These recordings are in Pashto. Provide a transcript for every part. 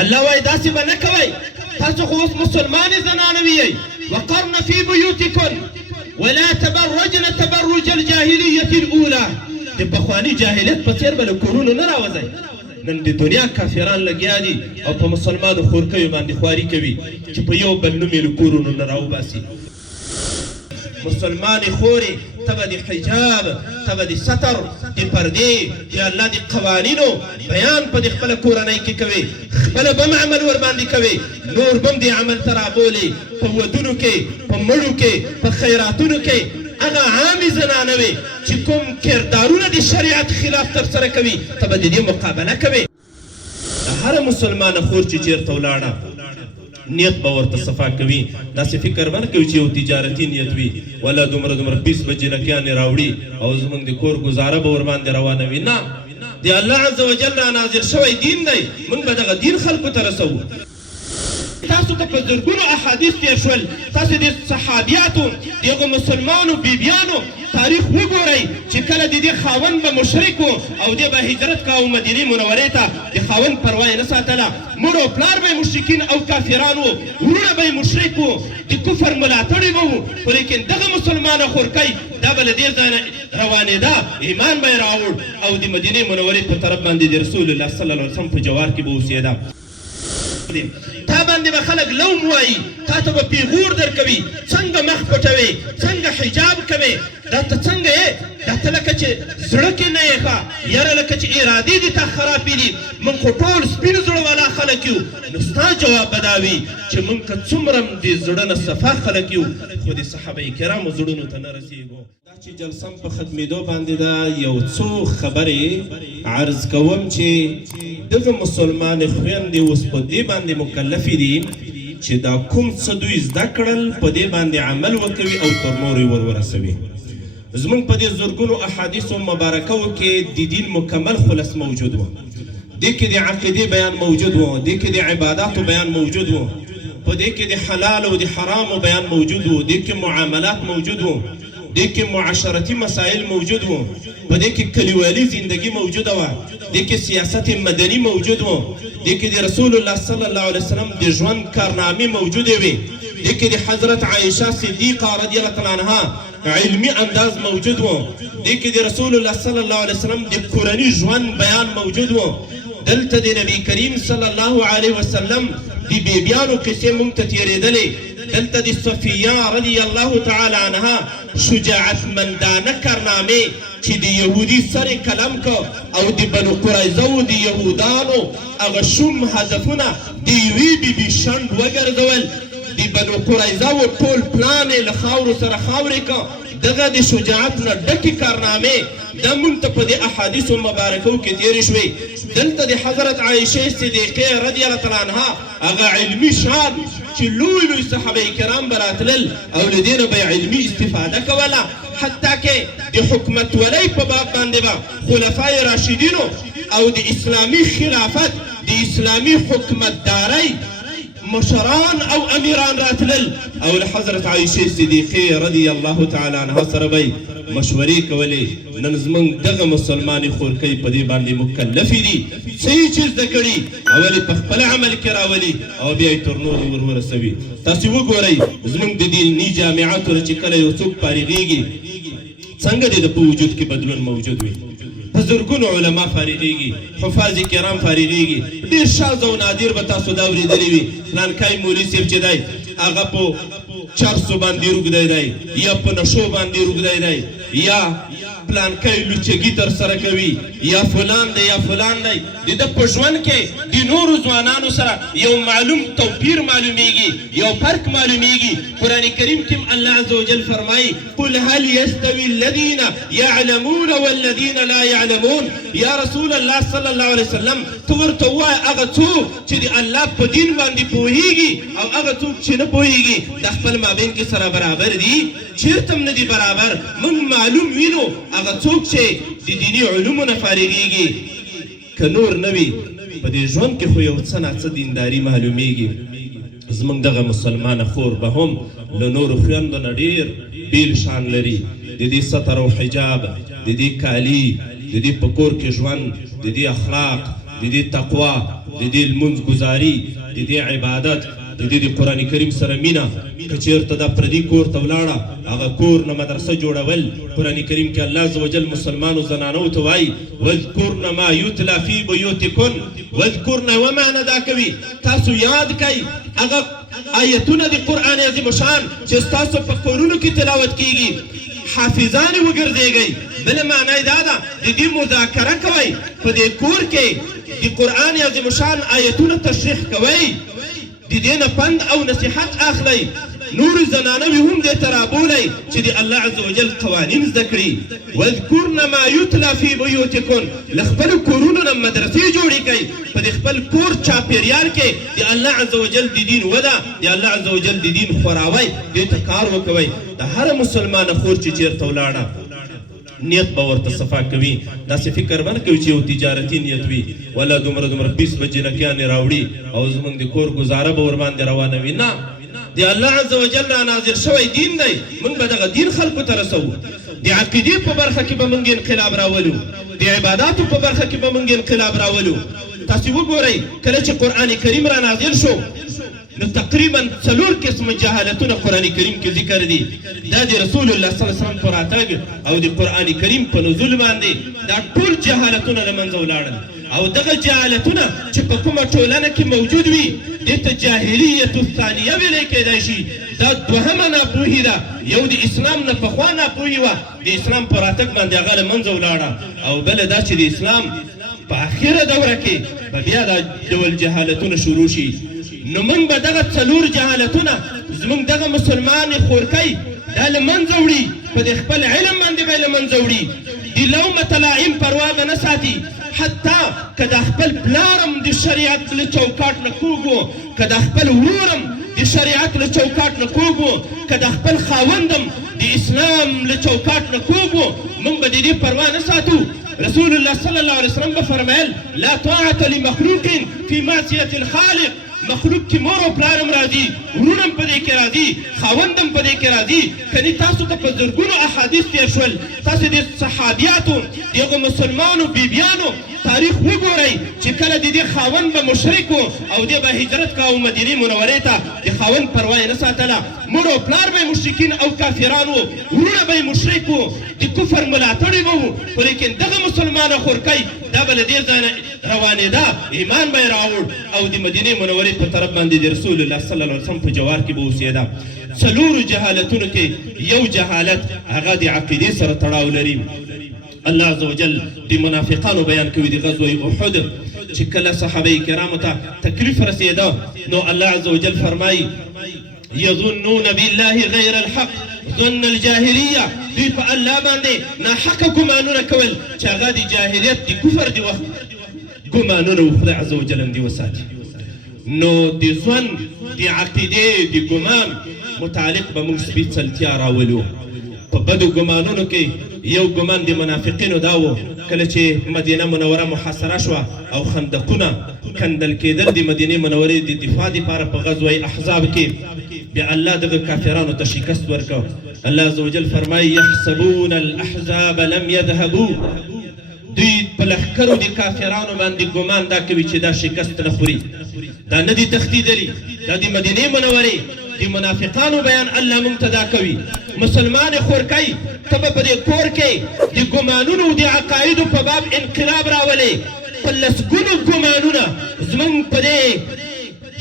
الله وایي داسې به نه کوئ تاسو خو اوس مسلمانې زنانه ویئ وقرن فی بیوتکن ولا تبرجن تبرج الجاهلیة الاولى د پخواني جاهلیت په څېر به له کورونو نه راوځئ نن د دنیا کافران لګیا دي او په مسلمانو خورکیو باندې خواري کوي چې په یو بل نوم یې له کورونو نه راوباسي مسلمانې خورې ته به د حجاب ته به د ستر د پردې د الله د قوانینو بیان په د خپله کورنۍ کې کوې خپله به م عمل ورباندې کوې نور به م دې عمل ته رابولې په ودونو کې په مړو کې په خیراتونو کې هغه عامې زنانه وې چې کوم کردارونه د شریعت خلاف ترسره کوي ته به د دې مقابله کوې هره مسلمانه خور چې چېرته ولاړه نیت به ورته صفا کوي داسې فکر به نه کوي چې یو تجارتي نیت وي ولا دومره دومره پیس به جنکیانې راوړي او زموږ د کور ګزاره به ورباندې روانوي نه د الله عز وجل را نازل شوی دین دی موږ به دغه دین خلکو ته رسوو تاسو ته په زرګونو احادیث تېر شول تاسو د صحابیاتو د هغو مسلمانو بیبیانو تاریخ وګورئ چې کله د دې خاوند به مشرک و او دی به هجرت کوه مدینې منورې ته د خاوند پروا یې نه ساتله مور او پلار به یې مشرکین او کافران وو وروڼه به یې مشرک وو د کفر ملاتړي به وو خو لیکن دغه مسلمانه خورکۍ دا به له دې ځای نه روانېده ایمان به یې راوړ او د مدینې منورې په طرف باندې د رسول الله صلی الله علیه وسلم په جوار کې به اوسېده تا باندې به خلک لوم وایي تا ته به پیغور درکوي څنګه مخ پټوې څنګه حجاب کوې دا ته څنګه یې دا ته لکه چې زړه کې نه یې ښه یاره لکه چې ارادې دې تا خرابې دي موږ خو ټول سپین زړه والا خلک یو نو ستا جواب به دا وي چې موږ که څومره د زړه نه صفا خلک یو خو د صحابه کرامو زړونو ته نه رسېږو دا چې جلسم په ختمېدو باندې دا یو څو خبرې عرض کوم چې دغه مسلمانې خویندې اوس په دې باندې مکلفې دي چې دا کوم څه دوی زده کړل په دې باندې عمل وکوي او تر نورو یې ورورسوي زموږ په دې زرګونو احادیثو مبارکو کې د دین مکمل خلص موجود و دې کې د عقیدې بیان موجود و دې کې د عباداتو بیان موجود و په دې کې د حلال او د حرامو بیان موجود و دې کې معاملات موجود و دې کې معاشرتي مسائل موجود و په دې کې کلیوالي زندگی موجوده وه دې کې سیاست مدني موجود و دې کې د رسول الله صلی الله علیه وسلم د ژوند کارنامې موجودې وې دې کې د حضرت عایشه صدیقه رضی الله تعالی عنها علمي انداز موجود و دې کې د رسول الله صلی الله علیه وسلم د کورني ژوند بیان موجود و دلته د نبی کریم صلی الله علیه وسلم د بیبیانو قصې موږ ته تېرېدلې دلته د صفیه رضی الله تعالی عنها شجاعتمندانه کارنامې چې د یهودي سر قلم که او د بنو قریظه و د یهودانو هغه شوم هدفونه د یوې بیبي شنډ وګرځول د بنو قریظه و ټول پلان یې له خاورو سره خاورې که دغه د شجاعت نه ډکې کارنامې دا موږ ته په دې احادیثو مبارکو کې تېرې شوې دلته د حضرت عایشې صدیقې رضی الله تعالی عنها هغه علمي شان چې لوی لوی صحابه کرام به راتلل او له دې نه به علمي استفاده کوله حتی کې د حکومتولۍ په باب باندې به خلفای راشدینو او د اسلامي خلافت د اسلامي حکومتدارۍ مشران او امیران راتلل او له حضرت عایشې صدیقې رضی الله تعالی عنها سره به مشورې کولې نن زموږ دغه مسلمانې خورکۍ په دې باندې مکلفې دي څه یې چې زده کړي اول په خپل عمل کې راولي او بیا یې تر نورو ورورسوي تاسې وګورئ زموږ د دیني جامعاتو نه چې کله یو څوک فارغېږي څنګه د په وجود کې بدلون موجود وي په زرګونو علما فارغېږي حفاظ کرام فارغېږي ډېر شاذ او نادر به تاسو دا اورېدلی وي فلانکی مولي صاحب چې دی هغه په چرسو باندې روږدی دی یا په نشو باندې روږدی دی یا پلانکی لوچګي ترسره کوي یا فلان دی یا فلان دی د ده په ژوند کې د نورو ځوانانو سره یو معلوم توپیر معلومیږي یو فرق معلومیږي قرآن کریم کې الله عز وجل فرمایي قل هل یستوي الذین یعلمون والذین لا یعلمون یا رسول الله صلی الله علیه وسلم ته ورته ووایه هغه څوک چې د الله په دین باندې پوهیږي او هغه څوک چې نه پوهیږي د خپل مابین کې سره برابر دي چېرته هم نه دي برابر موږ معلوم وینو هغه څوک چې د دیني علومو نه فارغېږي که نور نه وي په دې ژوند کې خو یو څه ناڅه دینداري معلومیږي زموږ دغه مسلمانه خور به هم له نورو خویندو نه ډېر بیل شان لري د دې ستر او حجاب د دې کالي د دې په کور کې ژوند د دې اخلاق د د دې تقوا د دې لمونځ ګزاري د دې عبادت د دې د قرآن کریم سره مینه که چېرته دا پردي کور ته ولاړه هغه کور نه مدرسه جوړول قرآن کریم کې الله عز وجل مسلمانو زنانو ته وایي واذکرن ما یتلی فی بیوتکن واذکرن یوه معنه دا کوي تاسو یاد کوئ هغه آیتونه د قرآن عظیم شان چې ستاسو په کورونو کې تلاوت کیږي حافظان وګرځېږئ بله معنی دا ده د دې مذاکره کوئ په دې کور کې د قرآن عظیم شان آیتونه تشریح کوئ د دې نه پند او نصیحت اخلئ نور زنانوي هم دې ته رابولئ چې د الله عز وجل قوانین زده کړي واذکرن ما یتلی فی بیوتکن له خپلو کورونو نه مدرسې جوړې کړئ په د خپل کور چاپیریال کې د الله عز وجل د دین وده د الله عز وجل د دین خوراوی دې ته کار وکوئ د هره مسلمانه خور چې چېرته ولاړه نیت به ورته صفا کوي داسې فکر به نه کوي چې یو تجارتي نیت وي ولا دومره 20 بجې نکیانې راوړي او زموږ د کور ګزاره به ورباندې روانوي نه د الله عز وجل را نازل شوی دین دی موږ به دغه دین خلکو ته رسوو د عقیدې په برخه کې به موږ انقلاب راولو د عباداتو په برخه کې به موږ انقلاب راولو تاسې وګورئ کله چې قرآن کریم را نازل شو نو تقریبا 4 قسمه جهالتونه قرآن کریم کې ذکر دي دا د رسول الله صلی الله علیه وسلم په راتګ او د قرآن کریم په نزول باندې دا ټول جهالتونه له منځه ولاړل او دغه جهالتونه چې په کومه ټولنه کې موجود وي دې ته جاهلیت الثانیه ویلی کیدای شي دا دوهمه ناپوهي ده یو د اسلام نه پخوا ناپوهي وه د اسلام په راتګ باندې هغه له منځه ولاړه او بله دا چې د اسلام په آخره دوره کې به بیا دا ډول جهالتونه شروع شي نو موږ به دغه 4 جهالتونه زموږ دغه مسلمان خورکۍ دا له منځه وړي په د خپل علم باندې به یې له منځه وړي د لومة لائم پروا به نه ساتي حتی که د خپل پلارم د شریعت له چوکاټ نه کوږ که د خپل ورورم د شریعت له چوکاټ نه کوږ که د خپل خاوندم د اسلام له چوکاټ نه کوږ موږ به د دې پروا نه ساتو رسول الله صلی الله علیه وسلم به فرمایل لا طاعة لمخلوق فی معصیة الخالق مخلوق کې مور او پلارم راځي ورونم په دې کې راځي خاوندم په دې کې راځي کني تاسو ته په زرګونو احادیث تیر شول تاسو د صحابیاتو دغه مسلمانو بیبیانو تاریخ وګورئ چې کله د دې خاوند به مشرک او دی به هجرت کوو مدینې منورې ته د خاوند پروا یې نه ساتله مور او پلار به مشرکین او کافران وو ورونه به یې مشرک وو د کفر ملاتړي به وو خو لیکن دغه مسلمانه خورکۍ دا به له دې ځای نه روانېده ایمان به یې راوړ او د مدینې منورې په طرف باندې د رسول الله صلی الله علیه وسلم په جوار کې به اوسېده 4 جهالتونو کې یو جهالت هغه د عقیدې سره تړاو لري الله عز وجل د منافقانو بیان کوي د غزوه احد چې کله صحابه کرامو ته تکلیف رسېده نو الله عز وجل فرمایي یظنون بالله غیر الحق ظن الجاهلیه دوی په الله باندې ناحقه ګمانونه کول چې هغه د جاهلیت د کفر د وخت ګمانونه و خدای عز وجل هم دې وساتي نو د ظن د عقیدې د ګمان متعلق به موږ سپېڅلتیا راولو په بدو ګمانونو کې یو ګمان د منافقینو دا و کله چې مدینه منوره محاصره شوه او خندقونه کندل کېدل د مدینې منورې د دفاع دپاره په غزوه احزاب کې بیا الله دغه کافرانو ته شکست ورکړ الله عز وجل فرمایي یحسبون الاحزاب لم یذهبوا دوی په لښکرو د کافرانو باندې ګمان دا کوي چې دا شکست نه خوري دا نه دي تښتېدلي دا د مدینې منورې د منافقانو بیان الله موږ ته دا کوي مسلمان خورکۍ ته به په دې کور کې د ګمانونو د عقایدو په باب انقلاب راولې په لسګونو ګمانونه زموږ په دې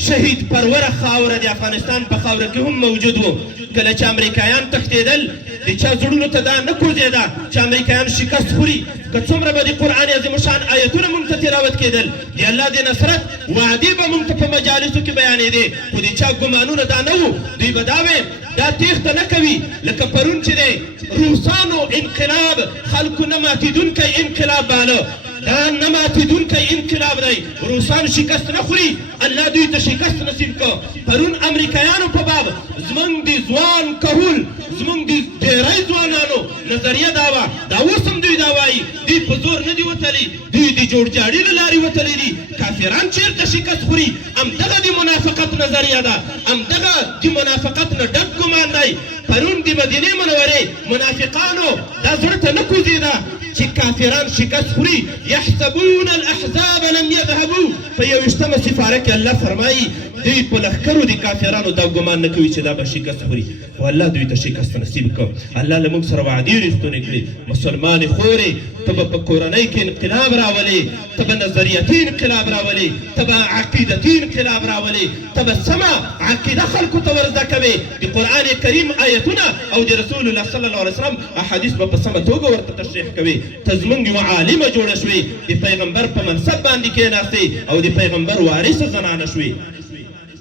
شهید پروره خاوره د افغانستان په خاوره کې هم موجود وو کله چې امریکایان تښتېدل د چا زړونو ته دا نه کوزېده چې امریکایان شکست خوري که څومره به د قرآن عظیم شان آیتونه موږ ته تلاوت کېدل د الله د نصرت وعدې به موږ ته په مجالسو کې بیانېدې خو د چا ګمانونه دا نه وو دوی به دا وې دا تېښته نه کوي لکه پرون چې دی روسانو انقلاب خلکو نه ماتېدونکی انقلاب باله دا نه ماتېدونکی انقلاب دی روسان شکست نه خوري الله دوی ته شکست نصیب کړ پرون امریکایانو په باب زموږ د ځوان کهول زموږ د ډېری ځوانانو نظریه دا وه دا اوس هم دوی دا وایي دوی په زور نه دي وتلي دوی د جوړجاړي له لارې وتلي دي کافران چېرته شکست خوري همدغه د منافقت نظریه ده همدغه د منافقت نه ډک ګمان دی پرون د مدینې منورې منافقانو دا زړه ته نه کوزېده چې کافران شکست خوري یحسبون الاحزاب لم یذهبوا په 21مه سپاره کې الله فرمایي دوی په لښکرو د کافرانو دا ګمان نه کوي چې دا به شکست خوري خو الله دوی ته شکست نصیب کړ الله له موږ سره وعدې رښتونې کړي مسلمانې خورې ته به په کورنۍ کې انقلاب راولې ته به نظریتي انقلاب راولې ته به عقیدتي انقلاب راولې ته به سمه عقیده خلکو ته ور زده کوې د قرآن کریم آیتونه او د رسول الله صلی الله علیه وسلم احادیث به په سمه توګه ورته تشریح کوې ته زموږ یوه عالمه جوړه شوې د پیغمبر په منصب باندې کېناستې او د پیغمبر وارثه زنانه شوې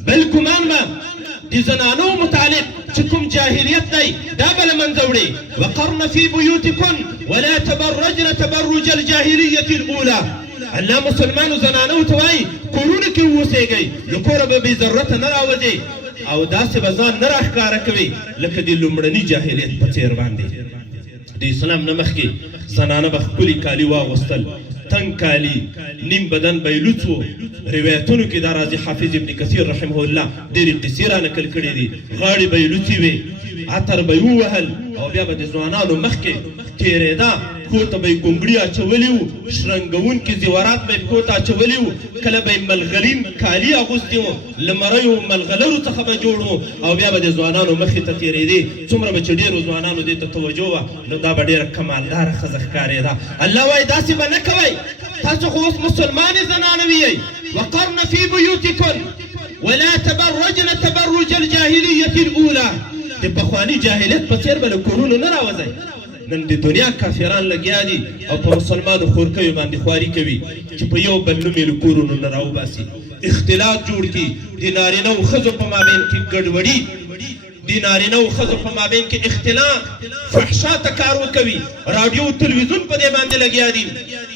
بل ګمان به د زنانو متعلق چې کوم جاهلیت دی دا به له منځه وړي وقرن فی بیوتکن ولا تبرجن تبرج الجاهلیة الأولى الله مسلمانو زنانو ته وایي کورونو کې واوسېږئ له کوره به بې ضرورته نه راوځئ او داسې به ځان نه راښکاره کوي لکه د لومړني جاهلیت په څېر باندې د اسلام نه مخکې زنانه به ښکلي کالي واغوستل تنگ کالی نیم بدن بیلوت و روایتونو کې دا راځي حافظ ابن کثیر رحمه الله ډېرې قصې را نقل کړې دي غاړې به یې لوڅې وې عطر به یې ووهل او بیا به د ځوانانو مخکې تېرېده پښو ته به یې ګونګړي اچولي وو شرنګوونکي زیورات به یې پښو ته اچولي وو کله به یې ملغلین کالي اغوستي وو له مریو ملغلرو څخه به جوړ وو او بیا به د ځوانانو مخې ته تېرېدې څومره به چې ډېرو ځوانانو دې ته توجه وه نو دا به ډېره کمالداره ښځه ښکارېده الله وایي داسې به نه کوئ تاسو خو اوس مسلمانې زنانه ویئ وقرن فی بیوتکن ولا تبرجن تبرج الجاهلیة الأولى د پخواني جاهلیت په څېر به له کورونو نه راوځئ نن د دنیا کافران لګیا دي او په مسلمانو خورکیو باندې خواري کوي چې په یو بل نوم یې له کورونو نه راوباسي اختلاط جوړ کړي د نارینه و ښځو په مابین کې ګډوډي د نارینه و ښځو په مابین کې اختلاط فحشا ته کار وکوي راډیو تلویزیون په دې باندې لګیا دي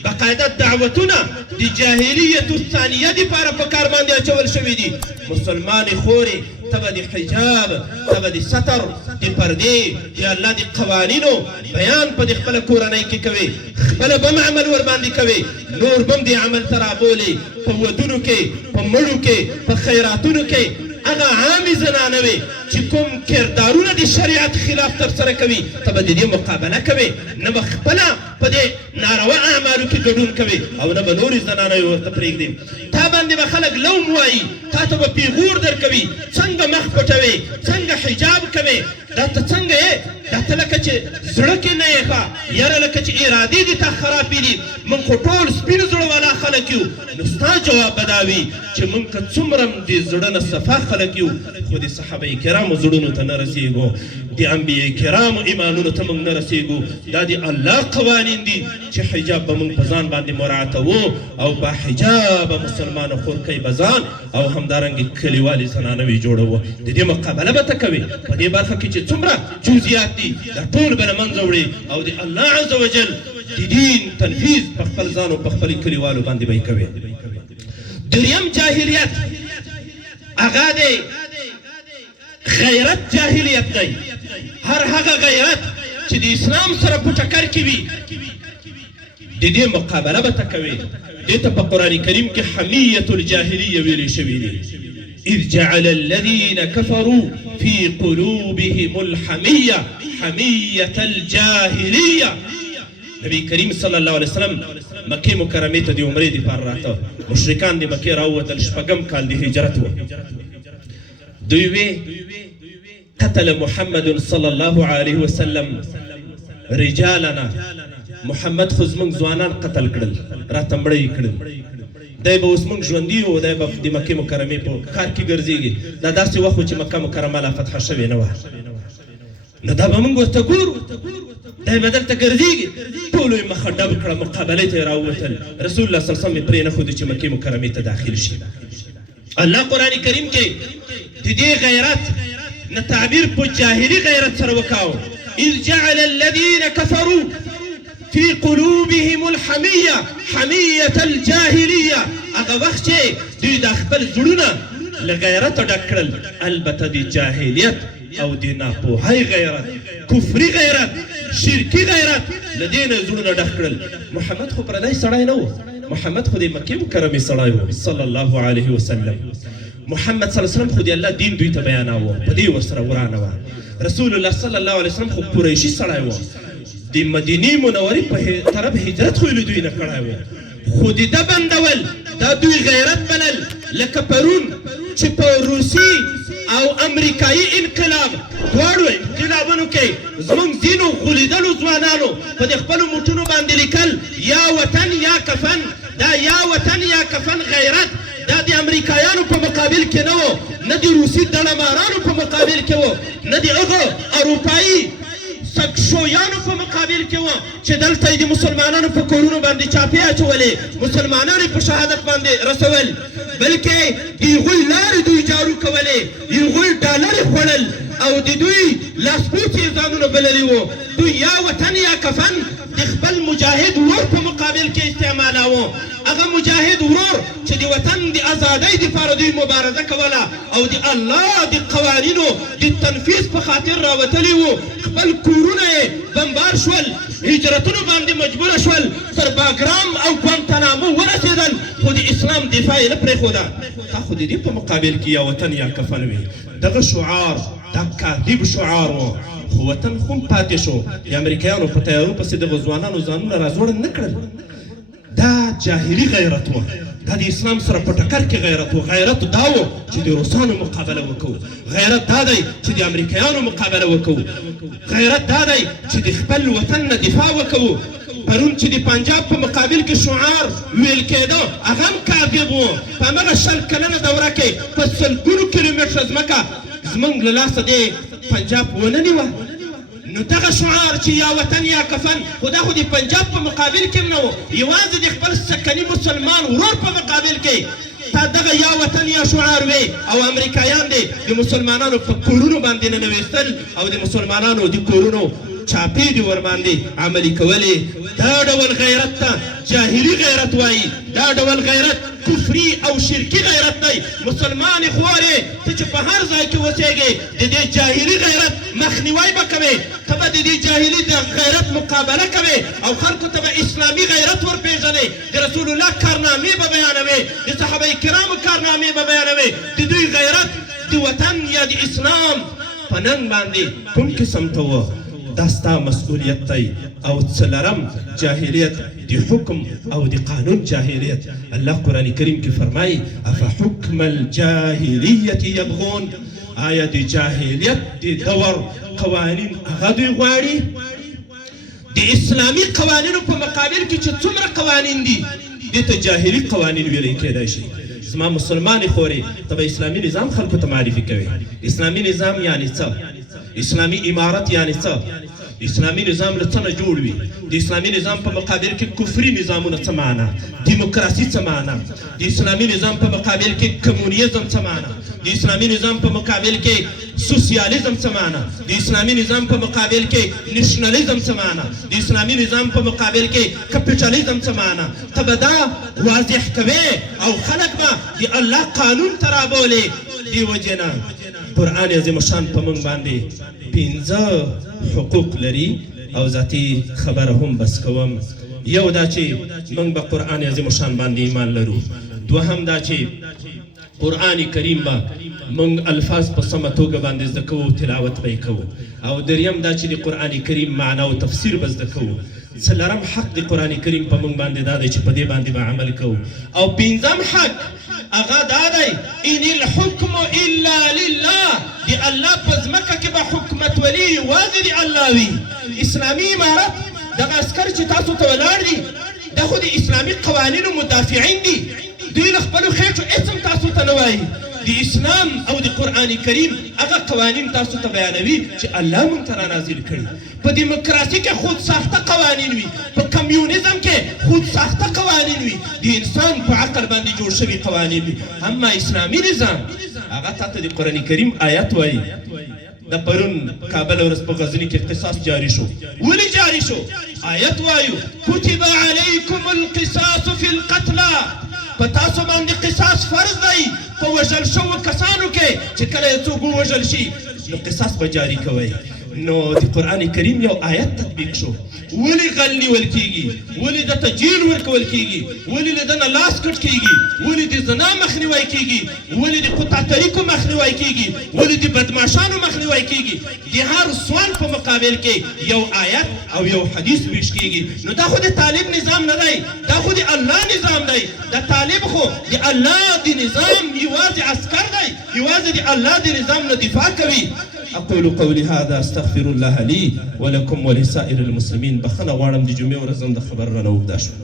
باقاعده دعوتونه د جاهلیت الثانیه دپاره په کار باندې اچول شوي دي مسلمانې خورې ته به د حجاب ته به د ستر د پردې د الله د قوانینو بیان په د خپله کورنۍ کې کوې خپله به هم عمل ورباندې کوې نور به هم دې عمل ته رابولې په ودونو کې په مړو کې په خیراتونو کې هغه عامې زنانه وې چې کوم کردارونه د شریعت خلاف ترسره کوي ته به د دې مقابله کوې نه به خپله په دې ناروا اعمالو کې ګډون کوې او نه به نورې زنانه ورته پرېږدې تا باندې به خلک لوم وایي تا ته به پیغور درکوي څنګه مخ پټوې څنګه حجاب کوې دا ته څنګه یې دا ته لکه چې زړه کې نه یې ښه یاره لکه چې ارادې دې تا خرابې دي موږ خو ټول سپین زړه والا خلک یو نو ستا جواب به دا وي چې موږ که څومره د زړه نه صفا خلک یو خو د صحابه کرامو زړونو ته نه رسېږو د انبیا کرامو ایمانونو ته موږ نه رسېږو دا د الله قوانین دي چې حجاب به موږ په ځان باندې مراعاتوو او با حجابه مسلمانه خورکۍ به ځان او همدارنګې کلیوالې زنانه وې جوړوو د دې مقابله به ته کوې په دې برخه کې چې څومره جزیات دي دا ټول به له منځه وړې او د الله عز وجل د دین تنفیذ په خپل ځان او په خپلې کلیوالو باندې به یې کوې دریم جاهلیت هغه دی غیرت جاهلیت دی هر هغه غیرت چې د اسلام سره په ټکر کې وي د دې مقابله به ته کوې دې ته په قرآن کریم کې حمیة الجاهلیه ویلې شوي دي إذ جعل الذين كفروا في قلوبهم الحمية حمية الجاهلية نبی کریم صلی الله علیه وسلم مکې مکرمې ته د عمرې دپاره راته مشرکان د مکې راووتل شپږم کال د هجرت و دوی وې قتل محمد صلی الله علیه وسلم رجالنا محمد خو زموږ ځوانان قتل کړل راته مړه یې کړل دی به اوس موږ ژوندي وو دی به د مکې مکرمې په ښار کې ګرځېږي دا داسې وخت و چې مکه مکرمه لا فتحه شوې نه وه نو دا به موږ ورته ګورو دی به دلته ګرځېږي ټولو یې مخه ډب کړه مقابلې ته یې راووتل رسول الله صلی الله علیه وسلم یې پرې نه ښودو چې مکې مکرمې ته داخل شي الله قرآن کریم کې د دې غیرت نه تعبیر په جاهلي غیرت سره وکاو اذ جعل الذین کفروا في قلوبهم الحمية حمية الجاهلية هغه وخت چې دوی د خپل زړونه له غیرته ډک کړل البته د جاهلیت او د ناپوهۍ غیرت کفري غیرت شرکي غیرت له دې نه زړونه ډک کړل محمد خو پردی سړی نه و محمد خو د مکې مکرمې سړی و صلی الله علیه وسلم محمد صلی الله علیه وسلم خو د الله دین دوی ته بیاناوه په دې ورسره ورانه وه رسول الله صلی الله علیه وسلم خو قریشي سړی و د مدینې منورې په طرف هجرت خو له دوی نه کړی و خو د ده بندول دا دوی غیرت بلل لکه پرون چې په روسي او امریکایي انقلاب دواړو انقلابونو کې زموږ ځینو غولیدلو ځوانانو په د خپلو موټونو باندې لیکل یا وطن یا کفن دا یا وطن یا کفن غیرت دا د امریکایانو په مقابل کې نه و نه د روسي دړمارانو په مقابل کې و نه د هغو اروپایي سکشویانو په مقابل کې وه چې دلته یې د مسلمانانو په کورونو باندې چاپې اچولې مسلمانان یې په شهادت باندې رسول بلکې د هغوی لارې دوی جارو کولې د هغوی ډالر یې خوړل او د دوی لاسپوڅې یې ځانونه بللي وو دوی یا وطن یا کفن د خپل مجاهد ورور په مقابل کې استعمالاوه هغه مجاهد ورور چې د وطن د ازادۍ دپاره دوی مبارزه کوله او د الله د قوانینو د تنفیذ په خاطر راوتلي وو خپل کورونه یې بمبار شول هجرتونو باندې مجبوره شول تر باګرام او ګوانتانامو ورسېدل خو د اسلام دفاع یې نه پرېښوده تا خو د دې په مقابل کې یا وطن یا کفن وي دغه شعار دا کاذب شعار و خو وطن خو هم پاتې شو د امریکایانو په تیارو پسې دغه ځوانانو ځانونه راځوړن نه کړل دا جاهلي غیرت و دا د اسلام سره په ټکر کې غیرت و غیرت دا و چې د روسانو مقابله وکړو غیرت دا دی چې د امریکایانو مقابله وکړو غیرت دا دی چې د خپل وطن نه دفاع وکړو پرون چې د پنجاب په مقابل کې شعار ویل کېده هغه هم کاذب و په همغه 100 کلنه دوره کې په سلګونو کیلومتره ځمکه زموږ له لاسه دې پنجاب ونه نیوه نو دغه شعار چې یا وطن یا کفن خو دا خو د پنجاب په مقابل کې نه و یوازې د خپل سکني مسلمان ورور په مقابل کې تا دغه یا وطن یا شعار وی او امریکایان دې د مسلمانانو په کورونو باندې ننویستل او د مسلمانانو د کورونو چاپې دې ورباندې عملي کولې دا ډول غیرت ته جاهلي غیرت وایي دا ډول غیرت کفري او شرکي غیرت دی مسلمان خورې ته چې په هر ځای کې اوسېږې د دې جاهلي غیرت مخنیوی به کوې ته به د دې جاهلي غیرت مقابله کوې او خلکو ته به اسلامي غیرت ورپېژنې د رسول الله کارنامې به بیانوې د صحابه کرامو کارنامې به بیانوې د دوی غیرت د وطن یا د اسلام په ننګ باندې کوم قسم ته و دا ستا مسؤلیت دی او څلرم جاهلیت د حکم او د قانون جاهلیت الله قرآن کریم کې فرمایي افحکم الجاهلیت یبغون آیا د جاهلیت د دور قوانین هغه دوی غواړي د اسلامي قوانینو په مقابل کې چې څومره قوانین دي دې ته جاهلي قوانین ویلی کېدای شي زما مسلمانې خورې ته به اسلامي نظام خلکو ته معرفي کوي اسلامي نظام یعنې څه اسلامي امارت یعنې څه اسلامي نظام له څه نه جوړ وي د اسلامي نظام په مقابل کې کفري نظامونه څه معنا دیموکراسي څه معنا د اسلامي نظام په مقابل کې کمونیزم څه معنا د اسلامي نظام په مقابل کې سوسیالیزم څه معنا د اسلامي نظام په مقابل کې نشنالیزم څه معنا د اسلامي نظام په مقابل کې کپیټالیزم څه معنا ته به دا واضح کوې او خلک به د الله قانون ته رابولې دې وجې نه قرآن عظیم شان په موږ باندې 15 حقوق لري او ذاتي خبره هم بس کوم یو دا چې موږ به قرآن عظیم شان باندې ایمان لرو دوهم دا چې قرآن کریم به موږ الفاظ په سمه توګه باندې زده کوو تلاوت به یې کوو او دریم دا چې د قرآن کریم معنا او تفسیر به زده کوو څلرم حق د قرآن کریم په موږ باندې دا دی چې په دې باندې به عمل کوو او پنځم حق هغه دا دی ان الحکم الا لله د الله په ځمکه کې به حکومت ولي یوازې د الله وي اسلامي امارت دغه عسکر چې تاسو ته ولاړ دي دا خو د اسلامي قوانینو مدافعین دي دوی له خپلو خېټو اسم تاسو ته نه وایي د اسلام او د قرآن کریم هغه قوانین تاسو ته بیانوي چې الله موږ ته رانازل کړي په دیموکراسي کې خود ساخته قوانین وي په کمیونیزم کې خود ساخته قوانین وي د انسان په عقل باندې جوړ شوي قوانین وي اما اسلامي نظام هغه تاته د قرآن کریم آیت وایي د پرون کابل ورځ په غزني کې قصاص جاری شو ولې جاری شو آیت وایو کتب علیکم القصاص فی القتلى په تاسو باندې قصاص فرض دی په وژل شوو کسانو کې چې کله یو څوک ووژل شي نو قصاص به جاري کوئ نو د قرآن کریم یو آیت تطبیق شو. ولې غل نیول کېږي؟ ولې دته جیل ورکول کېږي؟ ولې له ده نه لاس کټ کېږي؟ ولې د زنا مخنیوی کېږي؟ ولې د قطع طریقو مخنیوی کېږي؟ ولې د بدماشانو مخنیوی کېږي؟ د هر سوال په مقابل کې یو آیت او یو حدیث پیش کېږي. نو دا خو د طالب نظام نه دی، دا خو د الله نظام دی. دا طالب خو د الله د نظام یوازې عسکر دی، یوازې د الله د نظام نه دفاع کوي. أقول قولي هذا استغفر الله لي ولكم ولسائر المسلمين. بخنه غواړم د جمعې ورځ هم د خبر رانه اوږده شوه.